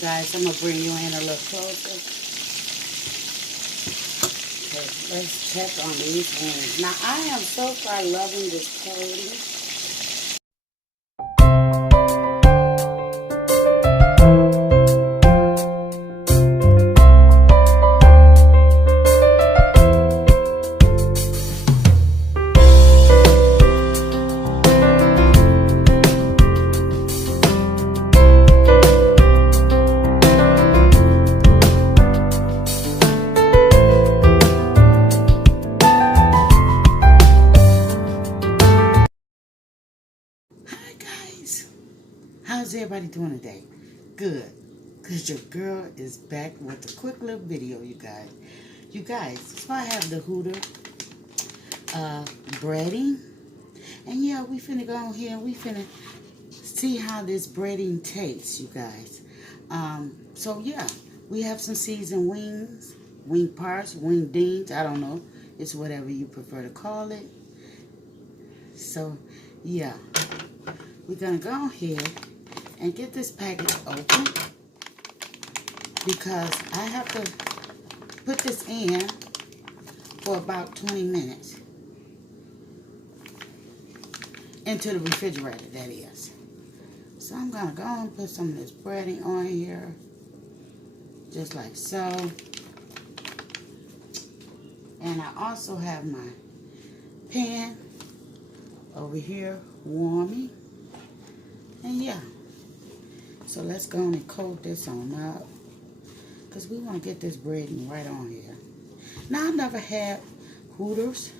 guys, I'm going to bring you in a little closer. Okay, let's check on these wings. Now, I am so far loving this coating. How's everybody doing today? Good. Because your girl is back with a quick little video, you guys. You guys, so I have the Hooters breading. And yeah, we finna go on here and we finna see how this breading tastes, you guys. So yeah, we have some seasoned wings, wing parts, wing dings, I don't know. It's whatever you prefer to call it. So yeah, we're gonna go ahead and get this package open because I have to put this in for about 20 minutes into the refrigerator, that is. So I'm gonna go and put some of this breading on here just like so. And I also have my pan over here warming. And yeah, so let's go on and coat this on up because we want to get this breading right on here. Now, I never had Hooters,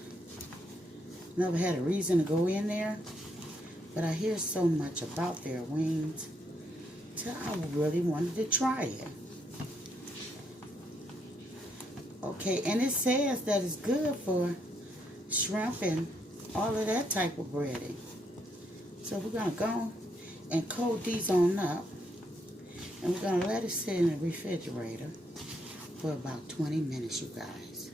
never had a reason to go in there, but I hear so much about their wings, so I really wanted to try it. Okay, and it says that it's good for shrimp and all of that type of breading. So we're going to go and coat these on up. And we're going to let it sit in the refrigerator for about 20 minutes, you guys.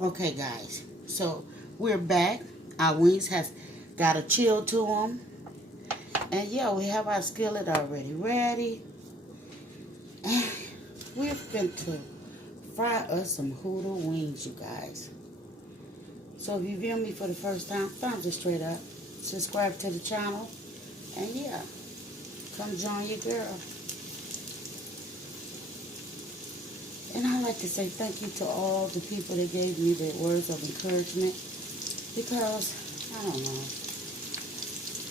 Okay, guys. So, we're back. Our wings has got a chill to them. And, yeah, we have our skillet already ready. And we're going to fry us some Hooter wings, you guys. So if you view me for the first time, thumbs it straight up. Subscribe to the channel. And yeah, come join your girl. And I'd like to say thank you to all the people that gave me their words of encouragement. Because, I don't know.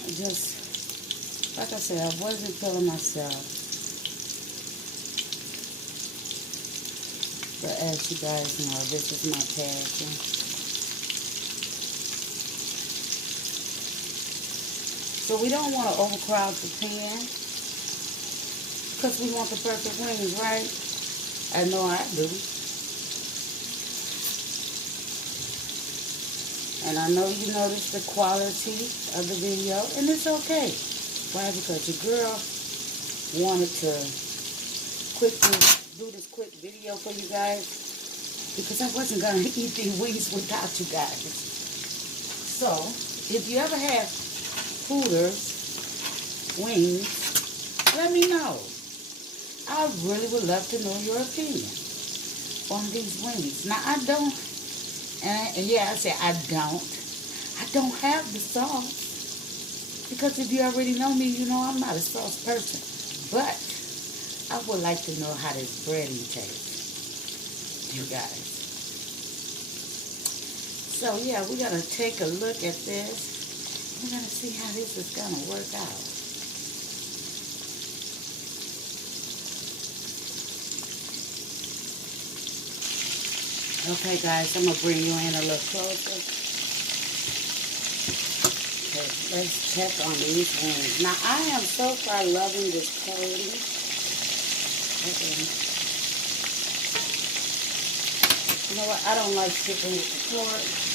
I just, like I said, I wasn't feeling myself. But as you guys know, this is my passion. So we don't want to overcrowd the pan because we want the perfect wings, right? I know I do. And I know you notice the quality of the video, and it's okay. Why? Because your girl wanted to quickly do this quick video for you guys because I wasn't going to eat these wings without you guys. So, if you ever have Hooters wings, let me know. I really would love to know your opinion on these wings. Now, I don't, and yeah, I say I don't have the sauce, because if you already know me, you know I'm not a sauce person. But I would like to know how this breading tastes, you guys. So yeah, we're going to take a look at this. We're going to see how this is going to work out. Okay, guys, I'm going to bring you in a little closer. Okay, let's check on these wings. Now, I am so far loving this coating. Okay. You know what? I don't like sticking with the fork.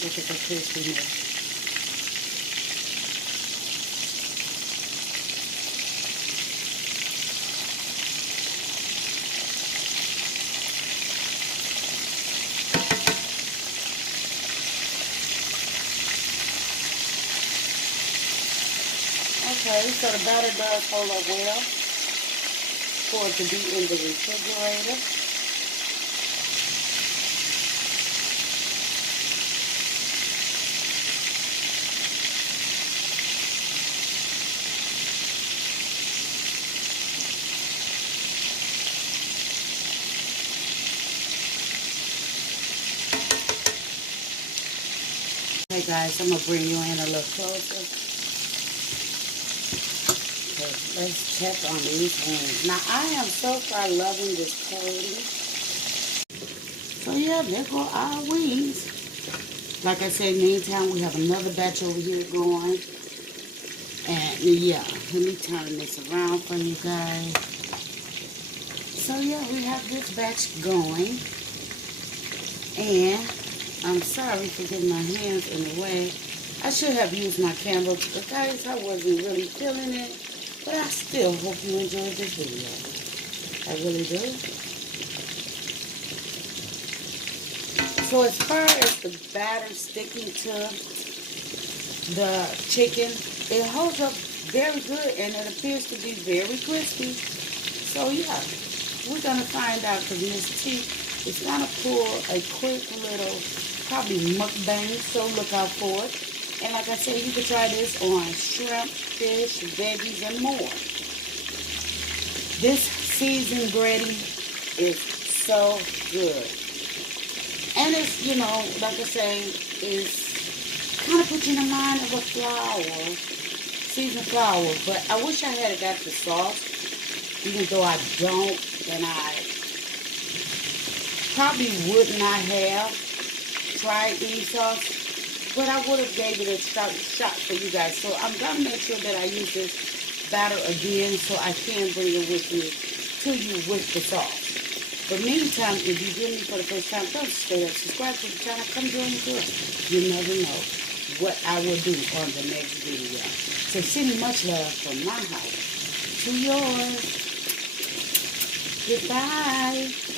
Look at the crispiness. Okay, so the batter does hold up well for it to be in the refrigerator. Okay guys, I'm going to bring you in a little closer. Okay, let's check on these wings. Now I am so far loving this coating. So yeah, there go our wings. Like I said, meantime, we have another batch over here going. And yeah, let me turn this around for you guys. So yeah, we have this batch going. And I'm sorry for getting my hands in the way. I should have used my candle, but guys, I wasn't really feeling it. But I still hope you enjoyed this video. I really do. So as far as the batter sticking to the chicken, it holds up very good and it appears to be very crispy. So yeah, we're going to find out because Miss T is going to pull a quick little, probably mukbang, so look out for it. And like I said, you can try this on shrimp, fish, veggies, and more. This seasoned breading is so good. And it's, you know, like I say, it's kind of put you in the mind of a flour, seasoned flour. But I wish I had got the sauce, even though I don't, and I probably would not have tried any sauce, but I would have gave it a shot for you guys. So I'm going to make sure that I use this batter again so I can bring it with me to you with the sauce. But meantime, if you hear me for the first time, don't stay up. Subscribe to the channel. Come join the club. You never know what I will do on the next video. So send much love from my house to yours. Goodbye.